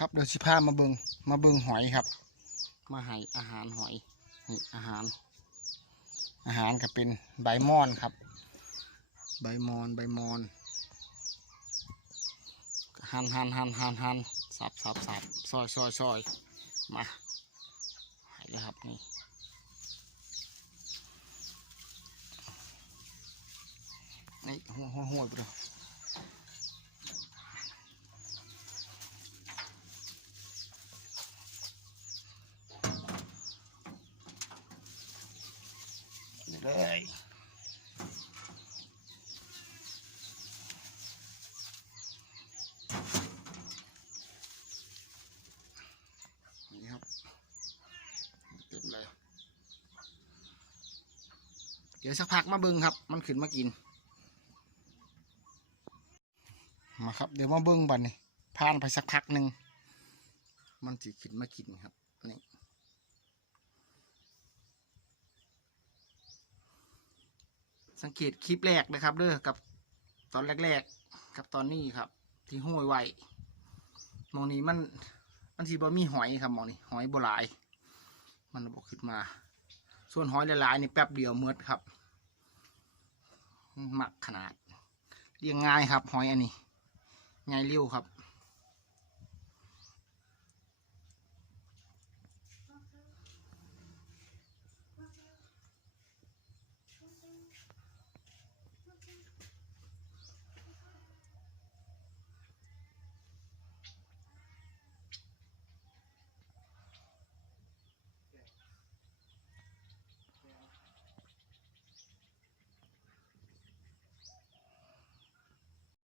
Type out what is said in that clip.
ครับเดี๋ยวสิพามาเบิงมาเบิงหอยครับ มาให้อาหารหอยนี่อาหาร อาหารก็เป็นใบมอนครับ ใบมอนใบมอนหันหันหันหันหันสับสับสับซอยซอยซอยมาให้เลยครับนี่นี่หัวหัวหัวไปเลย เลยนี่ครับเต็มเลย เดี๋ยวสักพักมาเบิ้งครับ มันขึ้นมากิน มาครับ เดี๋ยวมาเบิ้งบันนี่ผ่านไปสักพักหนึ่งมันสิขึ้นมากินครับนี่ สังเกตคลิปแรกนะครับเด้อกับตอนแรกๆกับตอนนี้ครับ ที่ห้วยไวมองนี้มันมันสีบ่มีหอยครับมองนี้หอยโบหลายมันบกขึ้นมา ส่วนหอยหลายๆนี่แป๊บเดียวเมืดครับหมักขนาดเรียงง่ายครับ หอยอันนี้ง่ายเร็วครับ